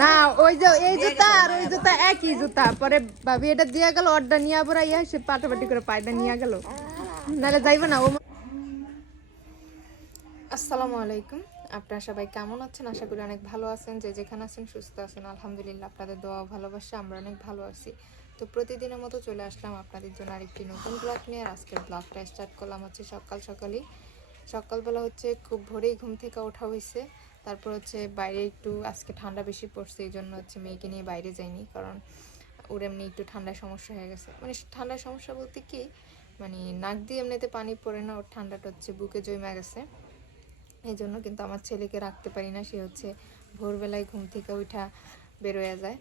না, ওই যে এই জুতা আর ওই জুতা একই জুতা। পরে ভাবি, এটা দিয়া গেল, অর্ডার নিয়ে পরে ইয়া সে পাটাপাটি করে পায়টা নিয়ে গেল। নাহলে যাইবে না, ও আসসালামু আলাইকুম। আপনারা সবাই কেমন আছেন? আশা করি অনেক ভালো আছেন। যে যেখানে আছেন, সুস্থ আছেন। আলহামদুলিল্লাহ, আপনাদের দোয়া ভালোবাসা, আমরা অনেক ভালো আছি। তো প্রতিদিনের মতো চলে আসলাম আপনাদের জন্য আরেকটি নতুন ব্লগ নিয়ে। আর আজকের ব্লগটা স্টার্ট করলাম হচ্ছে সকাল সকালই। সকালবেলা হচ্ছে খুব ভোরেই ঘুম থেকে ওঠা হয়েছে। তারপর হচ্ছে বাইরে একটু, আজকে ঠান্ডা বেশি পড়ছে, এই জন্য হচ্ছে মেয়েকে নিয়ে বাইরে যাইনি। কারণ ওর এমনি একটু ঠান্ডার সমস্যা হয়ে গেছে। মানে ঠান্ডার সমস্যা বলতে কি মানে নাক দিয়ে এমনিতে পানি পড়ে না, ওর ঠান্ডাটা হচ্ছে বুকে জমে গেছে। এই জন্য কিন্তু আমার ছেলেকে রাখতে পারি না, সে হচ্ছে ভোরবেলায় ঘুম থেকে উঠা বেরোয়া যায়।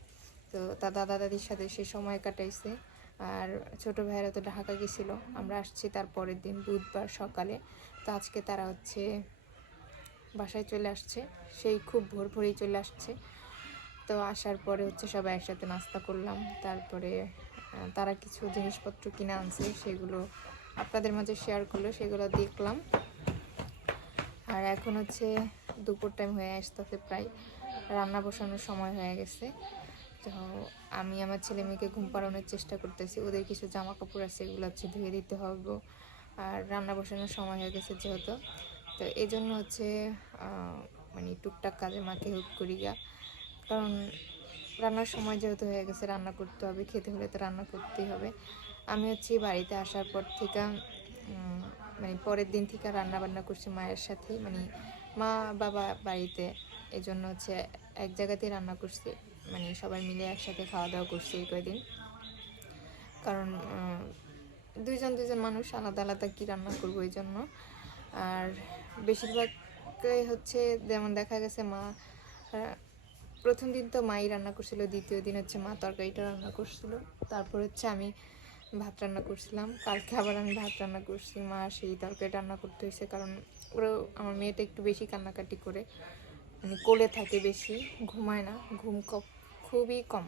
তো তার দাদা দাদির সাথে সে সময় কাটাইছে। আর ছোট ভাইয়েরা তো ঢাকা গেছিল। আমরা আসছি তার পরের দিন, বুধবার সকালে। তো আজকে তারা হচ্ছে বাসায় চলে আসছে। সেই খুব ভোর ভোরেই চলে আসছে। তো আসার পরে হচ্ছে সবাই একসাথে নাস্তা করলাম। তারপরে তারা কিছু জিনিসপত্র কিনে আনছে, সেগুলো আপনাদের মাঝে শেয়ার করল, সেগুলো দেখলাম। আর এখন হচ্ছে দুপুর টাইম হয়ে আসতেছে প্রায়। রান্না বসানোর সময় হয়ে গেছে। তো আমি আমার ছেলে মেয়েকে ঘুম পাড়ানোর চেষ্টা করতেছি। ওদের কিছু জামা কাপড় আছে, এগুলো হচ্ছে ধুয়ে দিতে হবে। আর রান্না বসানোর সময় হয়ে গেছে যেহেতু। তো এই জন্য হচ্ছে মানে টুকটাক কাজে মাকে হেল্প করি গা। কারণ রান্নার সময় যেহেতু হয়ে গেছে, রান্না করতে হবে, খেতে হলে তো রান্না করতেই হবে। আমি হচ্ছে বাড়িতে আসার পর থেকে মানে পরের দিন থেকে রান্না বান্না করছি মায়ের সাথে। মানে মা বাবা বাড়িতে এই জন্য হচ্ছে এক জায়গাতেই রান্না করছি। মানে সবাই মিলে একসাথে খাওয়া দাওয়া করছি এই কয়দিন। কারণ দুইজন দুইজন মানুষ আলাদা আলাদা কী রান্না করব এই জন্য। আর বেশিরভাগই হচ্ছে, যেমন দেখা গেছে মা প্রথম দিন তো মাই রান্না করছিল, দ্বিতীয় দিন হচ্ছে মা তরকারিটা রান্না করছিল। তারপর হচ্ছে আমি ভাত রান্না করছিলাম। কালকে আবার আমি ভাত রান্না করছি, মা সেই তরকারি রান্না করতে হয়েছে, কারণ ওরা আমার মেয়েটা একটু বেশি কান্নাকাটি করে। মানে কোলে থাকে বেশি, ঘুমায় না, ঘুম খুবই কম।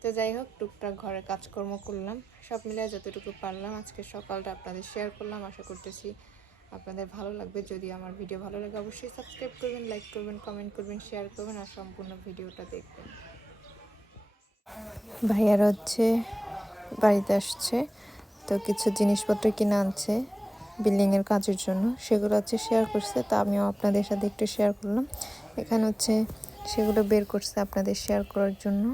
তো যাই হোক, টুকটাক ঘরে কাজকর্ম করলাম। সব মিলিয়ে যতটুকু পারলাম, আজকে সকালটা আপনাদের শেয়ার করলাম। আশা করতেছি আপনাদের ভালো লাগবে। যদি আমার ভিডিও ভালো লাগে, অবশ্যই সাবস্ক্রাইব করবেন লাইক করবেন কমেন্ট করবেন শেয়ার করবেন আর সম্পূর্ণ ভিডিওটা দেখবেন। ভাইয়ারা হচ্ছে বাড়িতে আসছে, তো কিছু জিনিসপত্র কিনে আনছে বিল্ডিংয়ের কাজের জন্য। সেগুলো হচ্ছে শেয়ার করছে, তা আমিও আপনাদের সাথে একটু শেয়ার করলাম। এখানে হচ্ছে সেগুলো বের করছে আপনাদের শেয়ার করার জন্য।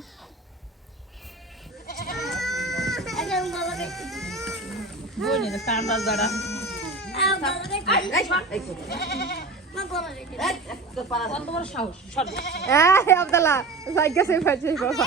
বাবা।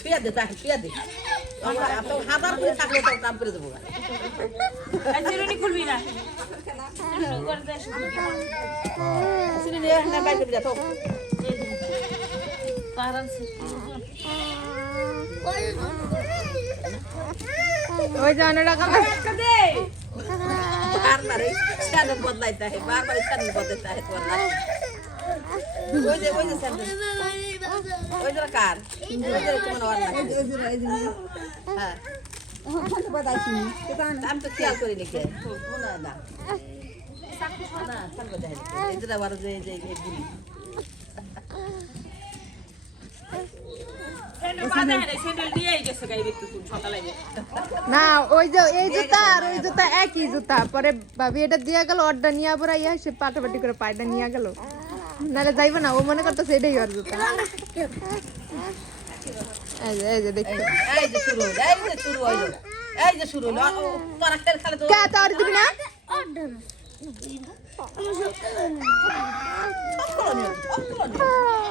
শুয়া দে তাকে শুয়া দে। হাজার করে থাকলে তো কাম করে দেবো। খুলবি না। শুনি নিয়ে না বাইরে যা তো ওই যে অন্য রকম বারবার স্যান্ডেল বদলাইতে হয় বারবার স্যান্ডেল বদলাইতে হয় তোর ওই যে ওই যে স্যান্ডেল। ওই যে কার? ওই যে তোমার ওয়ার লাগে। হ্যাঁ। আমি তো খেয়াল করি নাকি? না না। না সামনে দেখ এই যে আবার যে যে যে গুলি স্যান্ডেল দিয়েই গেছে গাইবে তুই সকালে না ওই যে এই জুতা আর ওই জুতা একই জুতা। পরে ভাবি এটা দিয়া গেল অর্ডার নিয়ে পরে ইয়া সে পাটাপাটি করে পায়টা নিয়ে গেল। নাহলে যাইবে না ও মনে করতেছে এটাই ওর জুতা। এই যে এই যে দেখতে এই যে শুরু এই যে শুরু হইল এই যে শুরু হইল খালি তো কে দিবি না?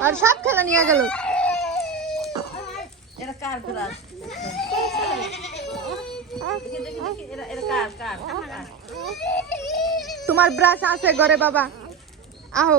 আর সব খেলা নিয়ে গেল। এরা কার দেখি দেখি দেখি? তোমার ব্রাশ আছে ঘরে বাবা। আহো।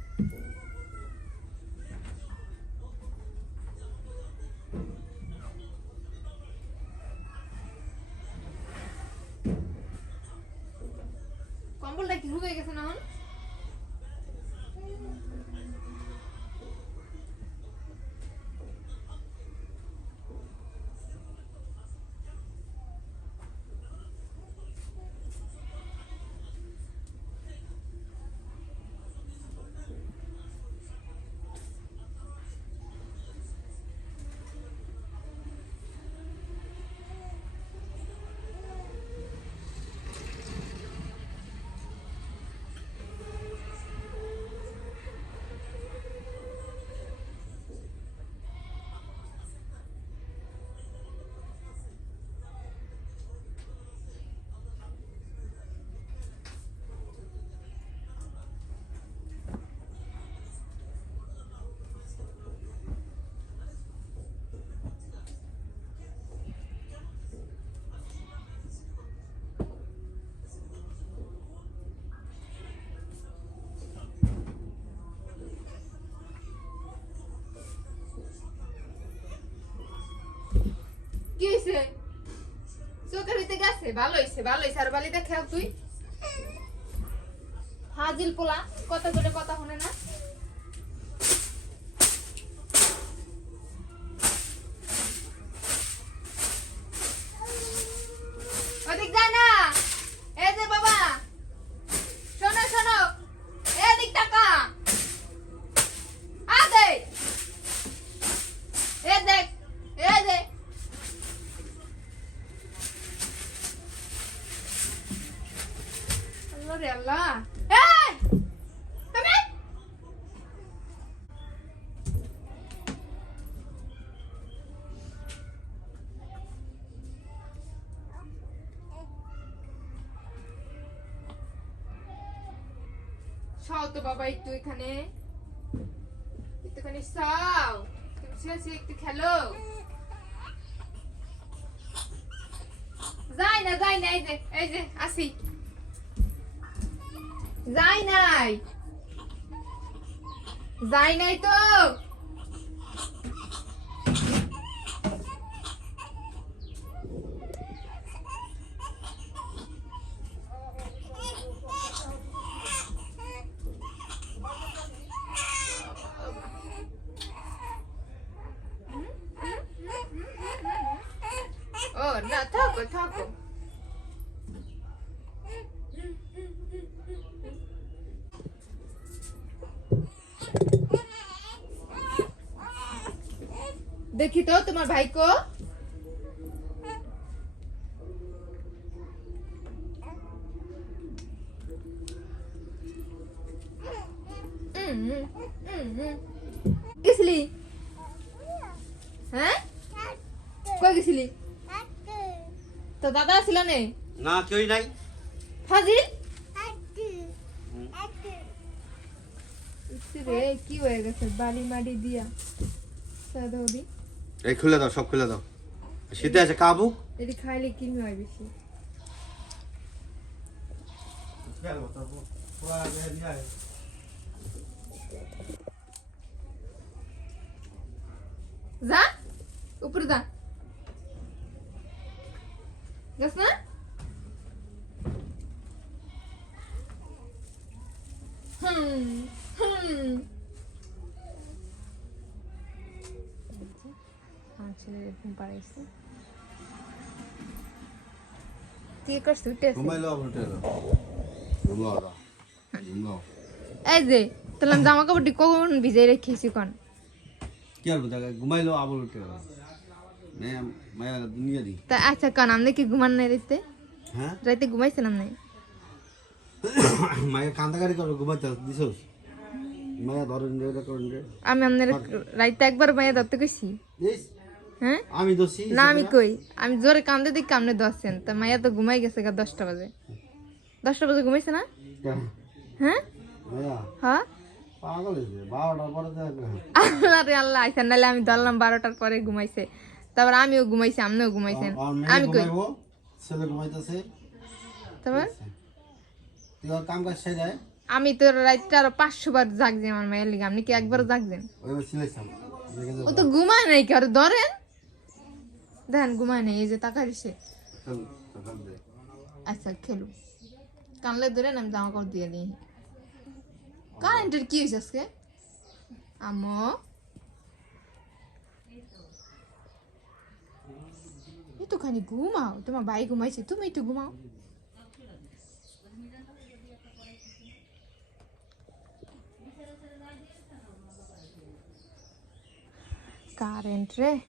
কি চোখের ভিতরে গেছে, ভালো হয়েছে ভালো হয়েছে আর খেয়াল তুই। হাজিল পোলা কত করে কথা শুনে না। সাও তো বাবা একটু এখানে। সাও তুমি একটু খেলো। যাই না যাই না, এই যে এই যে, আসি। যাই নাই। যাই নাই তো। না থাকো থাকো দেখি তো তোমার ভাইকো উম, উম, উম, উম। গেছিলি হ্যাঁ কই গেছিলি তো দাদা ছিল নে। না কেউই নাই। ফাজিল? রে কি হয়ে গেছে? বালি মাটি দিয়া। সাদৌদি এই খুলে দাও সব খুলে দাও। শীতে আছে কাবু এটি খাইলে কি হয় বেশি? যা উপরে যা। যাস না হুম হুম। আমার ছেলে এরকম পারাইছে তুই করছিস উঠে ঘুমাইলো আবার উঠে এলো। ঘুমাও দাও এই যে তাহলে জামা কাপড়টি কখন ভিজাই রেখেছি কোন? কি আর বোঝা ঘুমাইলো আবার উঠে এলো। তা আচ্ছা কারণ আপনি কি ঘুমান নাই রাইতে? হ্যাঁ? রাইতে ঘুমাইছেন আপনি মায়া কান্দাকারি করে ঘুমাইতে দিছস? মায়া ধরেন রে এটা করেন রে আমি আপনার রাইতে একবার মাইয়া ধরতে কইছি। হ্যাঁ? আমি দোষী না আমি কই। আমি জোরে কান্দে দেখি আপনি দশছেন তা মাইয়া তো ঘুমাই গেছে গা দশটা বাজে। দশটা বাজে ঘুমাইছে না? হ্যাঁ। মায়া? হ্যাঁ? পাগল হয়েছে বারোটার পরে আল্লাহ রে আল্লাহ আইসেন নাহলে আমি ধরলাম বারোটার পরে ঘুমাইছে। তারপর আমিও ঘুমাইছি আপনিও ঘুমাইছেন আমি কই? ছেলে ঘুমাইতেছে। তারপর? তুই কাম কাজ সেরে আমি তো রাইতে আরও পাঁচশো বার জাগছি আমার মায়ের লিগে আপনি কি একবার জাগছেন ও তো ঘুমায় নাই কি আর ধরেন। দেখেন ঘুমায় নাই এই যে টাকা দিছে আচ্ছা খেলু কানলে ধরেন আমি জামা কাপড় দিয়ে দিই। কারেন্টের কি হয়েছে আজকে? আমো একটুখানি ঘুমাও তোমার ভাই ঘুমাইছে তুমি একটু ঘুমাও কারেন্ট রে